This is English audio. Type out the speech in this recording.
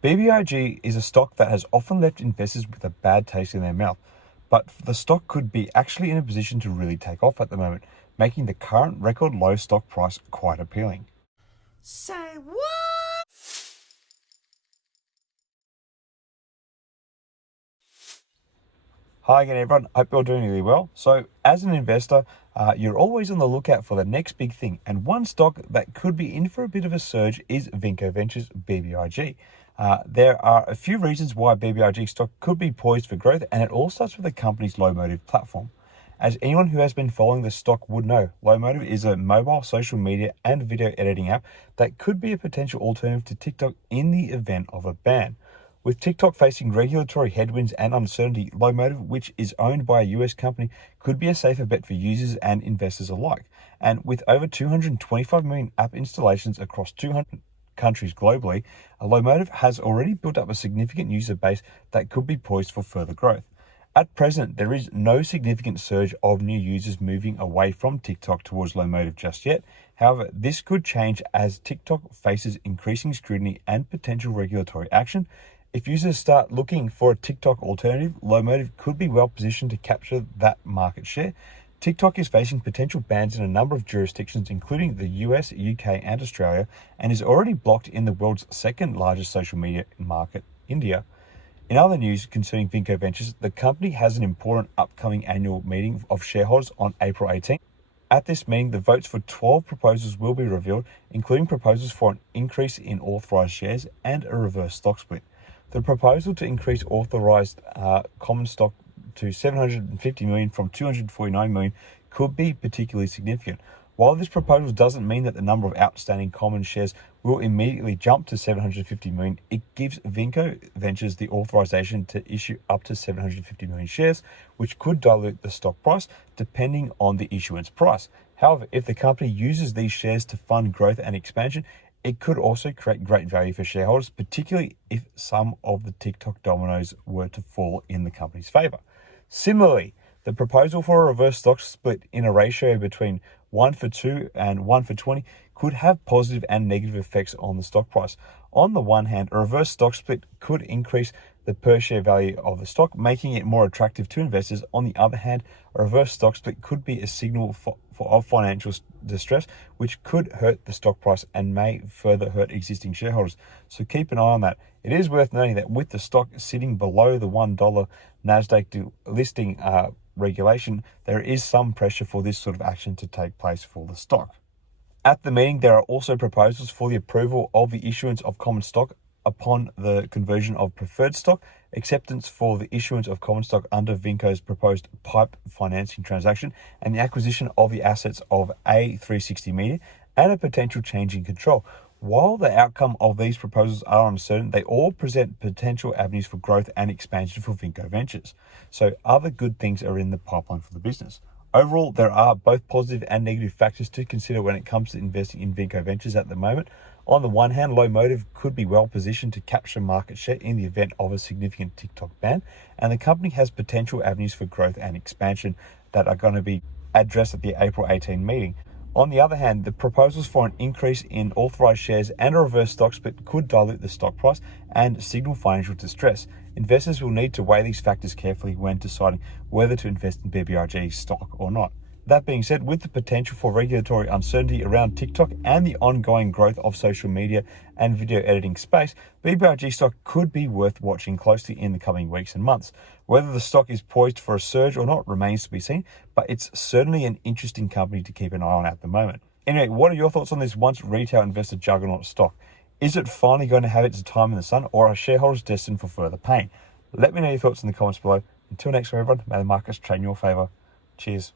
BBIG is a stock that has often left investors with a bad taste in their mouth, but the stock could be actually in a position to really take off at the moment, making the current record low stock price quite appealing. Say what? Hi again, everyone. Hope you're doing really well. So, as an investor, you're always on the lookout for the next big thing. And one stock that could be in for a bit of a surge is Vinco Ventures, BBIG. There are a few reasons why BBIG stock could be poised for growth, and it all starts with the company's lomotif platform. As anyone who has been following the stock would know, lomotif is a mobile social media and video editing app that could be a potential alternative to TikTok in the event of a ban. With TikTok facing regulatory headwinds and uncertainty, lomotif, which is owned by a US company, could be a safer bet for users and investors alike. And with over 225 million app installations across 200 countries globally, lomotif has already built up a significant user base that could be poised for further growth. At present, there is no significant surge of new users moving away from TikTok towards lomotif just yet. However, this could change as TikTok faces increasing scrutiny and potential regulatory action. If users start looking for a TikTok alternative, lomotif could be well positioned to capture that market share. TikTok is facing potential bans in a number of jurisdictions, including the US, UK, and Australia, and is already blocked in the world's second largest social media market, India. In other news concerning Vinco Ventures, the company has an important upcoming annual meeting of shareholders on April 18th. At this meeting, the votes for 12 proposals will be revealed, including proposals for an increase in authorized shares and a reverse stock split. The proposal to increase authorized common stock to 750 million from 249 million could be particularly significant. While this proposal doesn't mean that the number of outstanding common shares will immediately jump to 750 million, it gives Vinco Ventures the authorization to issue up to 750 million shares, which could dilute the stock price depending on the issuance price. However, if the company uses these shares to fund growth and expansion, it could also create great value for shareholders, particularly if some of the TikTok dominoes were to fall in the company's favor. Similarly, the proposal for a reverse stock split in a ratio between 1-for-2 and 1-for-20 could have positive and negative effects on the stock price. On the one hand, a reverse stock split could increase the per share value of the stock, making it more attractive to investors. On the other hand, a reverse stock split could be a signal of financial distress, which could hurt the stock price and may further hurt existing shareholders. So keep an eye on that. It is worth noting that with the stock sitting below the $1 NASDAQ listing regulation, there is some pressure for this sort of action to take place for the stock. At the meeting, there are also proposals for the approval of the issuance of common stock upon the conversion of preferred stock, acceptance for the issuance of common stock under Vinco's proposed PIPE financing transaction, and the acquisition of the assets of A360 Media, and a potential change in control. While the outcome of these proposals are uncertain, they all present potential avenues for growth and expansion for Vinco Ventures. So other good things are in the pipeline for the business. Overall, there are both positive and negative factors to consider when it comes to investing in Vinco Ventures at the moment. On the one hand, lomotif could be well positioned to capture market share in the event of a significant TikTok ban, and the company has potential avenues for growth and expansion that are going to be addressed at the April 18 meeting. On the other hand, the proposals for an increase in authorized shares and a reverse stock split could dilute the stock price and signal financial distress. Investors will need to weigh these factors carefully when deciding whether to invest in BBIG stock or not. That being said, with the potential for regulatory uncertainty around TikTok and the ongoing growth of social media and video editing space, BBIG stock could be worth watching closely in the coming weeks and months. Whether the stock is poised for a surge or not remains to be seen, but it's certainly an interesting company to keep an eye on at the moment. Anyway, what are your thoughts on this once retail investor juggernaut stock? Is it finally going to have its time in the sun, or are shareholders destined for further pain? Let me know your thoughts in the comments below. Until next time, everyone, may the markets trade in your favor. Cheers.